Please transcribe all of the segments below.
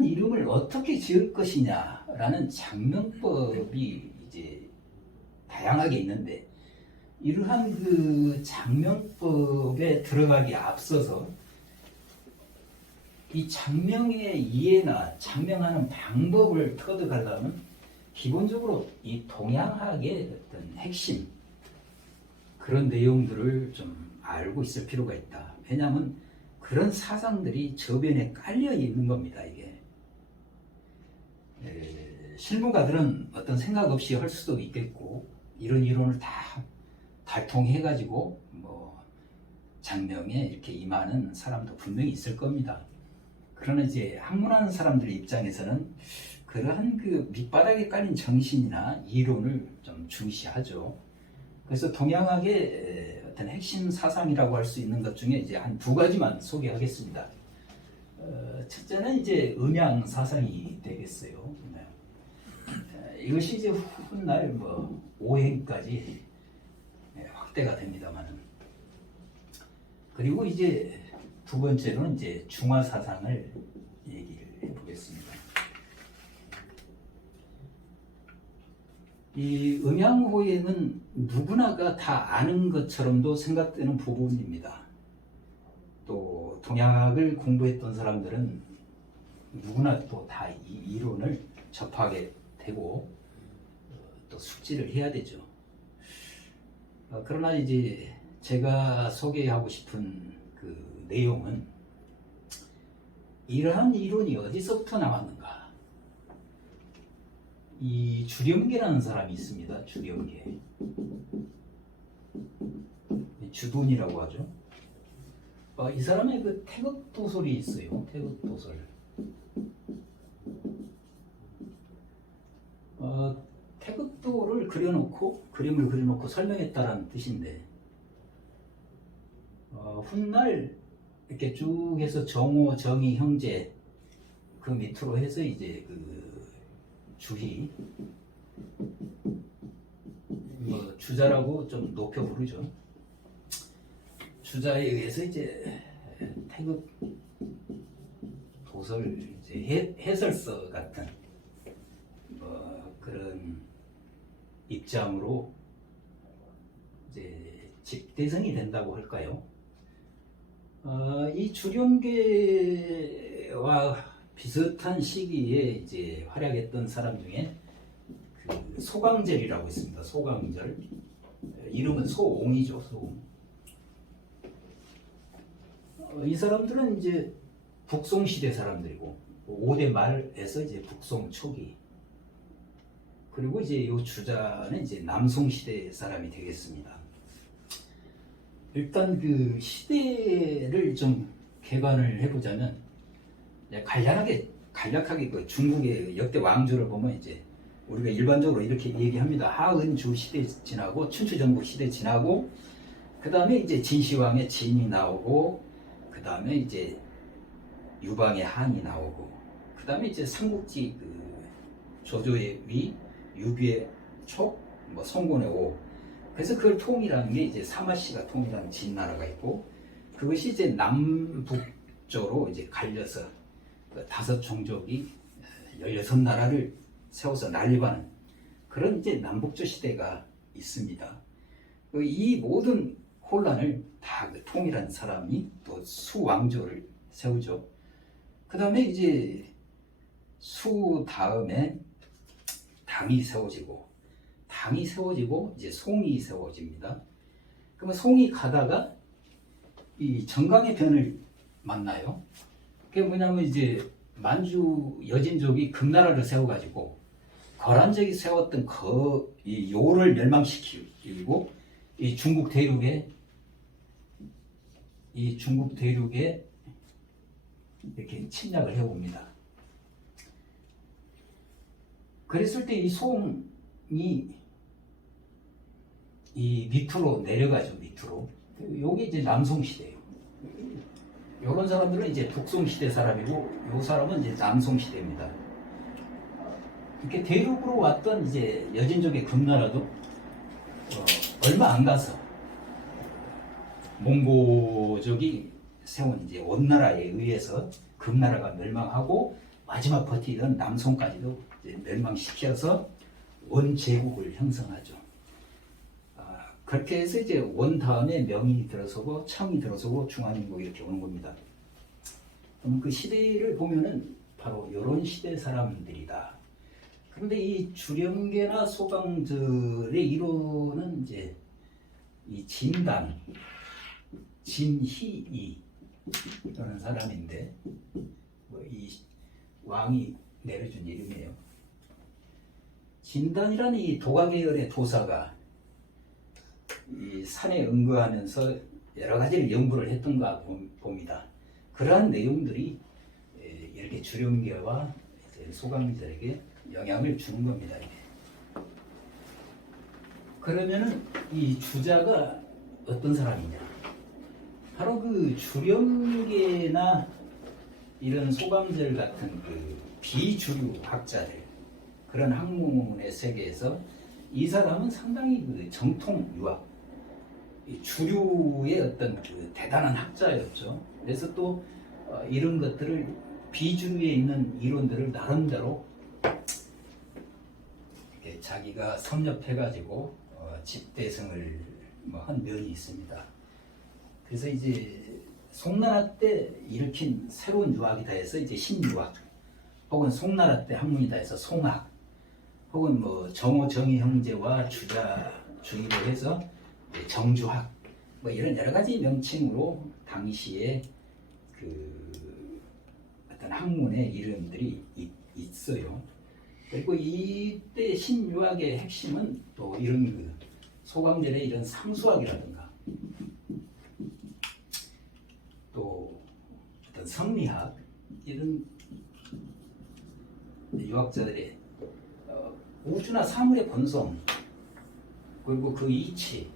이름을 어떻게 지을 것이냐라는 장명법이 이제 다양하게 있는데, 이러한 그 장명법에 들어가기 앞서서 이 장명의 이해나 장명하는 방법을 터득하려면 기본적으로 이 동양학의 어떤 핵심, 그런 내용들을 좀 알고 있을 필요가 있다. 왜냐하면 그런 사상들이 저변에 깔려 있는 겁니다. 이게 실무가들은 어떤 생각 없이 할 수도 있겠고, 이런 이론을 다 달통해가지고 뭐 장명에 이렇게 임하는 사람도 분명히 있을 겁니다. 그러나 이제 학문하는 사람들의 입장에서는 그러한 그 밑바닥에 깔린 정신이나 이론을 좀 중시하죠. 그래서 동양학의 어떤 핵심 사상이라고 할 수 있는 것 중에 이제 한 두 가지만 소개하겠습니다. 첫째는 이제 음양 사상이 되겠어요. 이것이 이제 훗날 뭐 오행까지 확대가 됩니다만은, 그리고 이제 두 번째로는 이제 중화 사상을 얘기를 해보겠습니다. 이 음양호행은 누구나가 다 아는 것처럼도 생각되는 부분입니다. 또 동양학을 공부했던 사람들은 누구나 또 다 이 이론을 접하게 되고 또 숙지를 해야 되죠. 그러나 이제 제가 소개하고 싶은 그 내용은 이러한 이론이 어디서부터 나왔는가? 이 주령계라는 사람이 있습니다. 주령계, 주돈이라고 하죠. 이 사람의 그 태극도설이 있어요. 태극도설. 태극도를 그려놓고, 그림을 그려놓고 설명했다라는 뜻인데, 훗날 이렇게 쭉 해서 정오, 정의, 형제 그 밑으로 해서 이제 그 주희, 뭐 주자라고 좀 높여 부르죠. 주자에 의해서 이제 태극 도설, 이제 해설서 같은 그런 입장으로 이제 집대성이 된다고 할까요? 이 주령계와 비슷한 시기에 이제 활약했던 사람 중에 그 소강절이라고 있습니다. 소강절. 이름은 소옹이죠. 소옹. 이 사람들은 이제 북송 시대 사람들이고, 5대 말에서 이제 북송 초기. 그리고 이제 이 주자는 이제 남송 시대 사람이 되겠습니다. 일단 그 시대를 좀 개관을 해보자면, 간략하게 그 중국의 역대 왕조를 보면 이제 우리가 일반적으로 이렇게 얘기합니다. 하은주 시대 지나고 춘추전국 시대 지나고, 그 다음에 이제 진시황의 진이 나오고, 그 다음에 이제 유방의 한이 나오고, 그 다음에 이제 삼국지 그 조조의 위, 유비의 촉, 뭐 송곤의 오. 그래서 그걸 통일하는 게 이제 사마씨가 통일하는 진나라가 있고, 그것이 이제 남북조로 이제 갈려서 그 다섯 종족이 16나라를 세워서 난립하는 그런 이제 남북조 시대가 있습니다. 이 모든 혼란을 다 그 통일한 사람이 또 수왕조를 세우죠. 그 다음에 이제 수 다음에 당이 세워지고, 이제 송이 세워집니다. 그러면 송이 가다가 이 정강의 변을 만나요. 그게 뭐냐면 이제 만주 여진족이 금나라를 세워가지고 거란족이 세웠던 이 요를 멸망시키고 이 중국 대륙에 이렇게 침략을 해옵니다. 그랬을 때 이 송이 이 밑으로 내려가죠. 밑으로. 요게 이제 남송시대예요. 요런 사람들은 이제 북송시대 사람이고, 요 사람은 이제 남송시대입니다. 이렇게 대륙으로 왔던 이제 여진족의 금나라도 얼마 안 가서 몽고족이 세운 이제 원나라에 의해서 금나라가 멸망하고, 마지막 버티던 남송까지도 이제 멸망시켜서 원제국을 형성하죠. 그렇게 해서 이제 원 다음에 명이 들어서고 청이 들어서고 중화민국 이렇게 오는 겁니다. 그럼 그 시대를 보면은 바로 이런 시대 사람들이다. 그런데 이 주령계나 소강절의 이론은 이제 이 진단, 진희이 라는 사람인데 뭐 이 왕이 내려준 이름이에요. 진단이라는 이 도가계열의 도사가 이 산에 응거하면서 여러 가지를 연구를 했던가 봅니다. 그러한 내용들이 이렇게 주령계와 소강절에게 영향을 주는 겁니다. 이게. 그러면은 이 주자가 어떤 사람이냐? 바로 그 주령계나 이런 소강절 같은 그 비주류 학자들, 그런 학문의 세계에서 이 사람은 상당히 그 정통 유학, 주류의 어떤 그 대단한 학자였죠. 그래서 또 이런 것들을 비주류에 있는 이론들을 나름대로 자기가 섭렵해가지고 집대성을 한 면이 있습니다. 그래서 이제 송나라 때 일으킨 새로운 유학이다 해서 이제 신유학, 혹은 송나라 때 학문이다 해서 송학, 혹은 뭐 정오 정의 형제와 주자 주의로 해서 정주학, 뭐 이런 여러 가지 명칭으로 당시에 그 어떤 학문의 이름들이 있어요. 그리고 이때 신유학의 핵심은 또 이런 그 소강절의 이런 상수학이라든가 또 어떤 성리학, 이런 유학자들의 우주나 사물의 본성, 그리고 그 이치,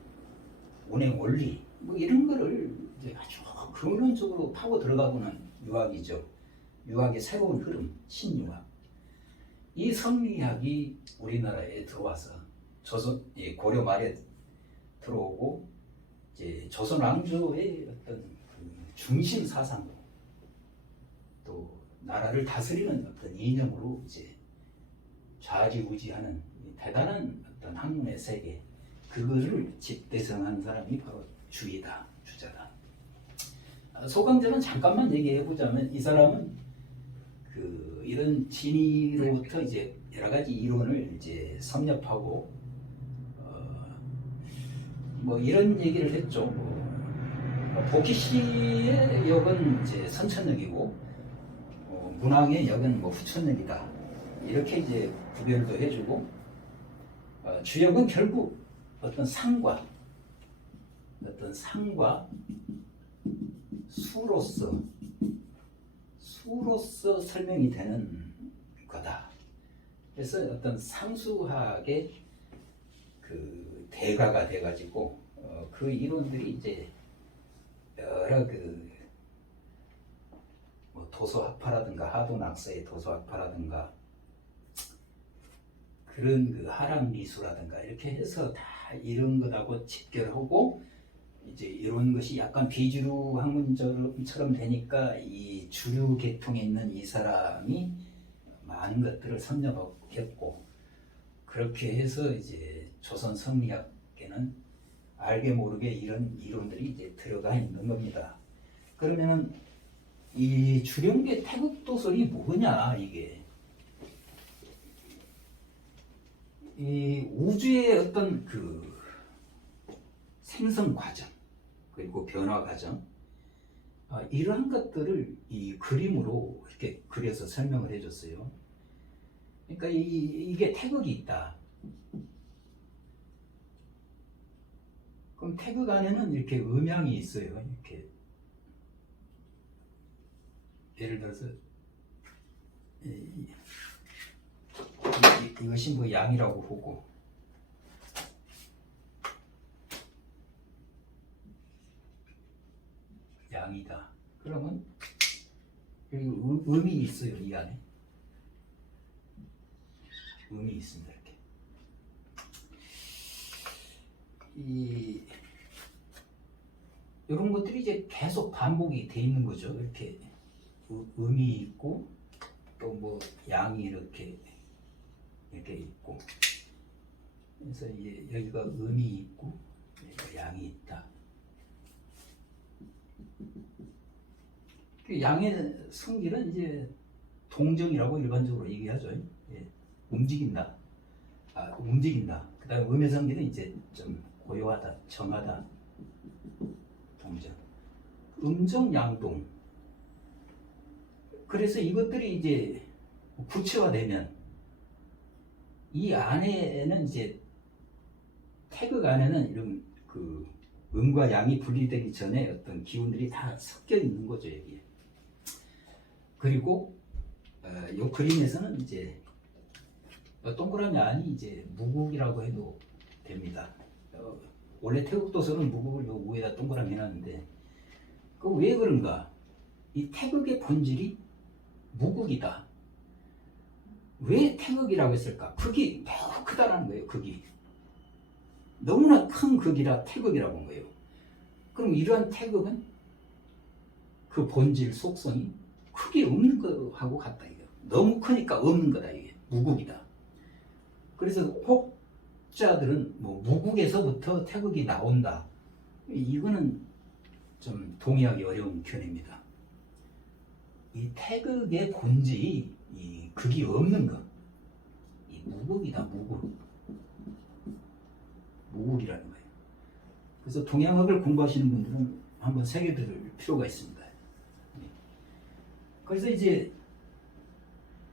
운행 원리, 뭐 이런 거를 이제 아주 근원적으로 파고 들어가고는 유학이죠. 유학의 새로운 흐름, 신유학. 이 성리학이 우리나라에 들어와서 고려 말에 들어오고 이제 조선 왕조의 어떤 그 중심 사상으로, 또 나라를 다스리는 어떤 이념으로 이제 좌지우지하는 대단한 어떤 학문의 세계, 그거를 집대성한 사람이 바로 주이다, 주자다. 소강절은 잠깐만 얘기해 보자면, 이 사람은 그 이런 진의로부터 이제 여러 가지 이론을 이제 섭렵하고 뭐 이런 얘기를 했죠. 보키시의 역은 이제 선천역이고 문왕의 역은 뭐 후천역이다. 이렇게 이제 구별도 해주고 주역은 결국 어떤 상과 수로서 설명이 되는 거다. 그래서 어떤 상수학의 그 대가가 돼가지고 그 이론들이 이제 여러 뭐 도서학파라든가 하도낙서의 도서학파라든가 그런 그 하락미수라든가 이렇게 해서 다 이런 것하고 집결하고 이제 이런 것이 약간 비주류 학문처럼 되니까 이 주류 계통에 있는 이 사람이 많은 것들을 섭렵했고, 그렇게 해서 이제 조선 성리학계는 알게 모르게 이런 이론들이 이제 들어가 있는 겁니다. 그러면은 이 주령계 태극도설이 뭐냐, 이게. 이 우주의 어떤 그 생성 과정, 그리고 변화 과정, 이러한 것들을 이 그림으로 이렇게 그려서 설명을 해줬어요. 그러니까 이게 태극이 있다. 그럼 태극 안에는 이렇게 음양이 있어요. 이렇게 예를 들어서 이것이 뭐 양이라고 보고, 양이다. 그러면 여기 음이 있어요. 이 안에 음이 있습니다. 이렇게 이런 것들이 이제 계속 반복이 돼 있는 거죠. 이렇게 음이 있고 또 뭐 양이 이렇게 있고, 그래서 이제 여기가 음이 있고 여기가 양이 있다. 그 양의 성질은 이제 동정이라고 일반적으로 얘기하죠. 예, 움직인다. 움직인다. 그 다음에 음의 성질은 이제 좀 고요하다, 정하다, 동정. 음정, 양동. 그래서 이것들이 이제 구체화되면 이 안에는 이제 태극 안에는 이런 그 음과 양이 분리되기 전에 어떤 기운들이 다 섞여 있는 거죠, 여기에. 그리고 이 그림에서는 이제 동그라미 안이 이제 무국이라고 해도 됩니다. 원래 태극 도서는 무국을 요 위에다 동그라미 해놨는데 그 왜 그런가? 이 태극의 본질이 무국이다. 왜 태극이라고 했을까? 극이 매우 크다라는 거예요. 극이 너무나 큰 극이라 태극이라고 한 거예요. 그럼 이러한 태극은 그 본질 속성이 크게 없는 거하고 같다. 이거 너무 크니까 없는 거다. 이게 무국이다. 그래서 혹자들은 뭐 무국에서부터 태극이 나온다. 이거는 좀 동의하기 어려운 견해입니다. 이 태극의 본질이 이 극이 없는 것, 이 무국이다. 무국이라는 거예요. 그래서 동양학을 공부하시는 분들은 한번 새겨들을 필요가 있습니다. 그래서 이제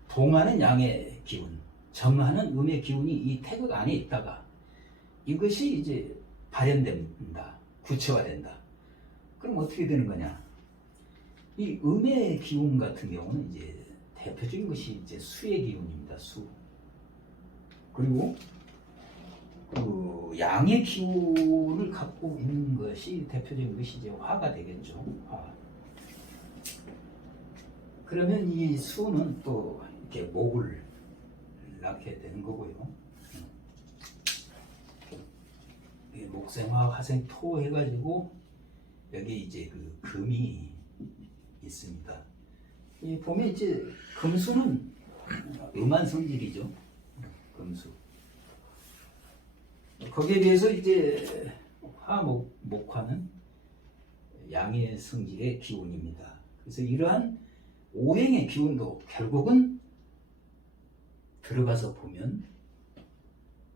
동하는 양의 기운, 정하는 음의 기운이 이 태극 안에 있다가 이것이 이제 발현된다, 구체화된다. 그럼 어떻게 되는 거냐? 이 음의 기운 같은 경우는 이제 대표적인 것이 이제 수의 기운입니다. 수. 그리고 그 양의 기운을 갖고 있는 것이 대표적인 것이 이제 화가 되겠죠. 화. 그러면 이 수는 또 이렇게 목을 낳게 되는 거고요. 목생화, 화생토 해가지고 여기 이제 그 금이 있습니다. 이 보면 이제 금수는 음한 성질이죠. 금수. 거기에 비해서 이제 목화는 양의 성질의 기운입니다. 그래서 이러한 오행의 기운도 결국은 들어가서 보면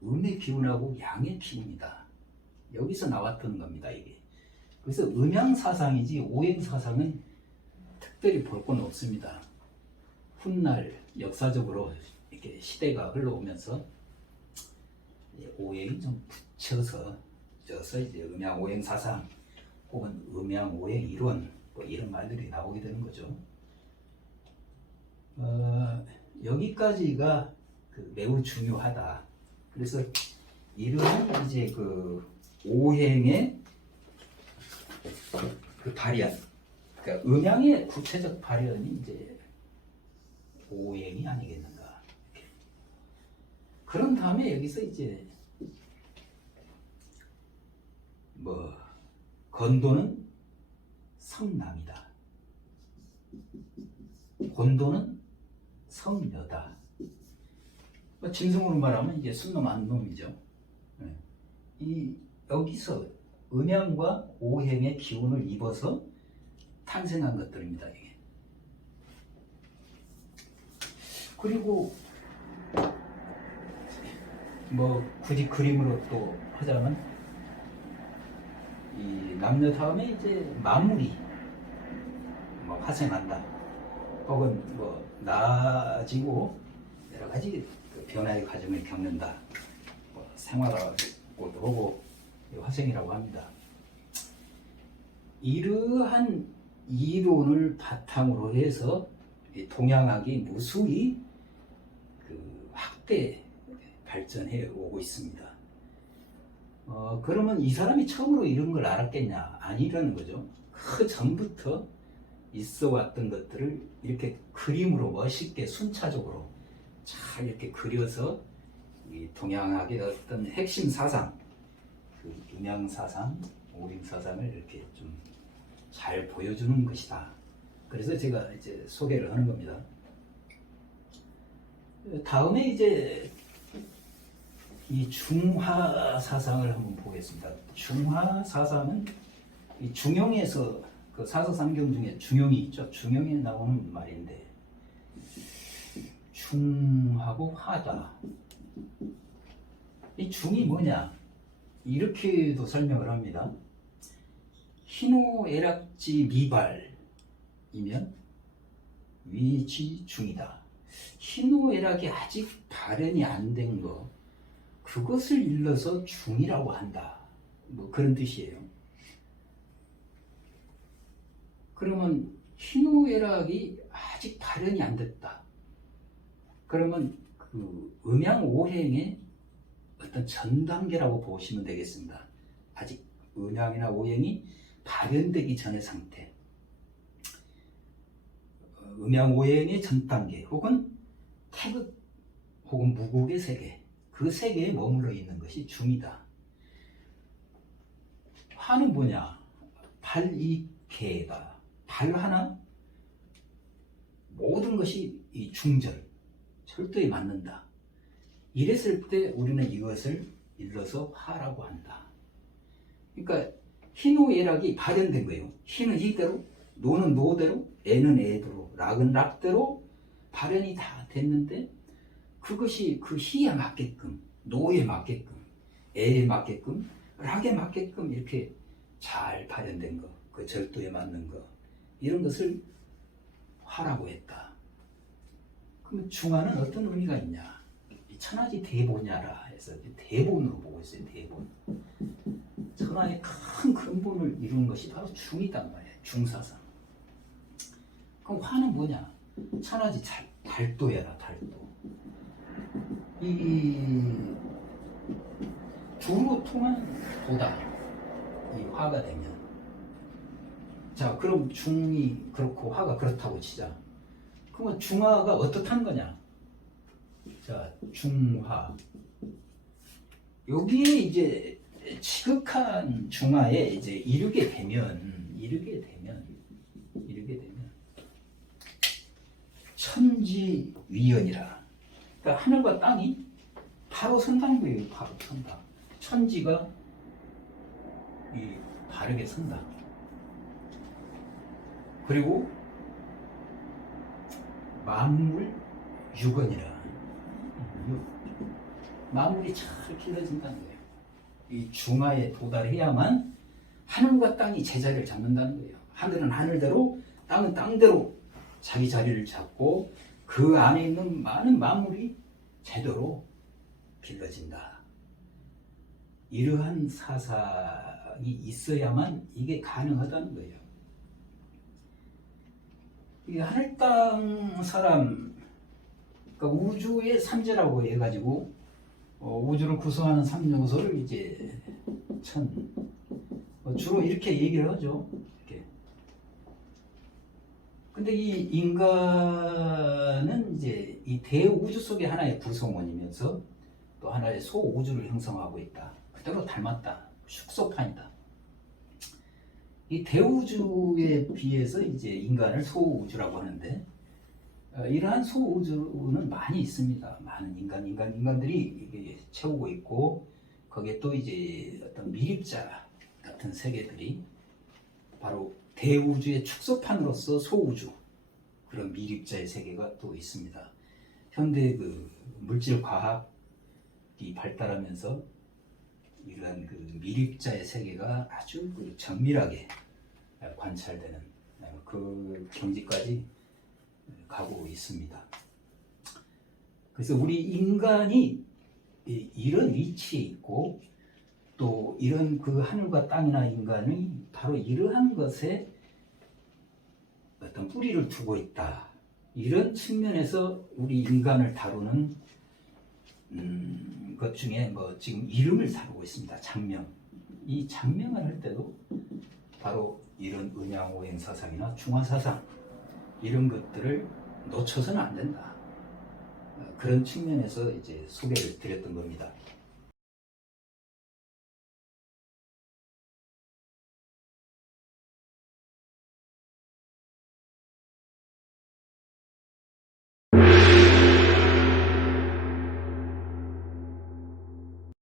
음의 기운하고 양의 기운이다. 여기서 나왔던 겁니다, 이게. 그래서 음양사상이지 오행사상은 특별히 볼 건 없습니다. 훗날 역사적으로 이렇게 시대가 흘러오면서 오행이 좀 붙여서 이제 음양 오행 사상 혹은 음양 오행 이론 뭐 이런 말들이 나오게 되는 거죠. 여기까지가 매우 중요하다. 그래서 이러한 이제 그 오행의 그 발현, 그러니까 음양의 구체적 발현이 이제 오행이 아니겠는가. 이렇게. 그런 다음에 여기서 이제 뭐 건도는 성남이다. 곤도는 성녀다. 진성으로 말하면 이제 순놈 안놈이죠. 여기서 음양과 오행의 기운을 입어서 탄생한 것들입니다. 이게. 그리고 뭐 굳이 그림으로 또 하자면 이 남녀 다음에 이제 마무리 뭐 화생한다. 혹은 뭐 나아지고 여러 가지 그 변화의 과정을 겪는다. 뭐 생활하고도 하고 화생이라고 합니다. 이러한 이론을 바탕으로 해서 동양학이 무수히 그 확대 발전해 오고 있습니다. 그러면 이 사람이 처음으로 이런 걸 알았겠냐? 아니라는 거죠. 그 전부터 있어 왔던 것들을 이렇게 그림으로 멋있게 순차적으로 잘 이렇게 그려서 이 동양학의 어떤 핵심 사상, 그 음양 사상, 오행 사상을 이렇게 좀 잘 보여주는 것이다. 그래서 제가 이제 소개를 하는 겁니다. 다음에 이제 이 중화 사상을 한번 보겠습니다. 중화 사상은 이 중용에서 그 사서삼경 중에 중용이 있죠. 중용에 나오는 말인데 중하고 화다. 이 중이 뭐냐? 이렇게도 설명을 합니다. 희노애락지 미발이면 위지중이다. 희노애락이 아직 발현이 안 된 거, 그것을 일러서 중이라고 한다. 뭐 그런 뜻이에요. 그러면 희노애락이 아직 발현이 안 됐다. 그러면 그 음양오행의 어떤 전 단계라고 보시면 되겠습니다. 아직 음양이나 오행이 발현되기 전의 상태. 음양오행의 전 단계 혹은 태극 혹은 무국의 세계, 그 세계에 머물러 있는 것이 중이다. 화는 뭐냐? 발이개다. 발 하나 모든 것이 이 중절, 철도에 맞는다. 이랬을 때 우리는 이것을 일러서 화라고 한다. 그러니까 희노애락이 발현된 거예요. 희는 희대로, 노는 노대로, 애는 애대로, 락은 락대로 발현이 다 됐는데 그것이 그 희에 맞게끔, 노에 맞게끔, 애에 맞게끔, 락에 맞게끔 이렇게 잘 발현된 거, 그 절도에 맞는 거, 이런 것을 화라고 했다. 그럼 중화는 어떤 의미가 있냐? 천하지 대본야라 해서 대본으로 보고 있어요. 대본. 천하의 큰 근본을 이루는 것이 바로 중이단 말이에요. 중사상. 그럼 화는 뭐냐? 천하지 달도야라. 달도. 이 두로 통한 도다. 이 화가 되면. 자, 그럼 중이 그렇고 화가 그렇다고 치자. 그러면 중화가 어떻다는 거냐? 자, 중화. 여기에 이제 지극한 중화에 이제 이르게 되면 천지위연이라. 그러니까 하늘과 땅이 바로 선다는 거예요. 바로 선다. 천지가 이 바르게 선다. 그리고 만물 유건이라. 만물이 잘 길러진다는 거예요. 이 중화에 도달해야만 하늘과 땅이 제자리를 잡는다는 거예요. 하늘은 하늘대로, 땅은 땅대로 자기 자리를 잡고 그 안에 있는 많은 만물이 제대로 길러진다. 이러한 사상이 있어야만 이게 가능하다는 거예요. 이 하늘 땅 사람, 그러니까 우주의 삼재라고 해가지고 우주를 구성하는 삼요소를 이제 주로 이렇게 얘기를 하죠. 이렇게. 근데 이 인간은 이제 이 대우주 속의 하나의 구성원이면서 또 하나의 소우주를 형성하고 있다. 그대로 닮았다. 축소판이다. 이 대우주에 비해서 이제 인간을 소우주라고 하는데 이러한 소우주는 많이 있습니다. 많은 인간들이 이게 채우고 있고 거기에 또 이제 어떤 미립자 같은 세계들이 바로 대우주의 축소판으로서 소우주, 그런 미립자의 세계가 또 있습니다. 현대 그 물질 과학이 발달하면서 이러한 그 미립자의 세계가 아주 그 정밀하게 관찰되는 그 경지까지 가고 있습니다. 그래서 우리 인간이 이런 위치에 있고 또 이런 그 하늘과 땅이나 인간이 바로 이러한 것에 어떤 뿌리를 두고 있다. 이런 측면에서 우리 인간을 다루는 것 중에 뭐 지금 이름을 다루고 있습니다. 장명. 이 장명을 할 때도 바로 이런 음양오행 사상이나 중화 사상 이런 것들을 놓쳐서는 안 된다. 그런 측면에서 이제 소개를 드렸던 겁니다.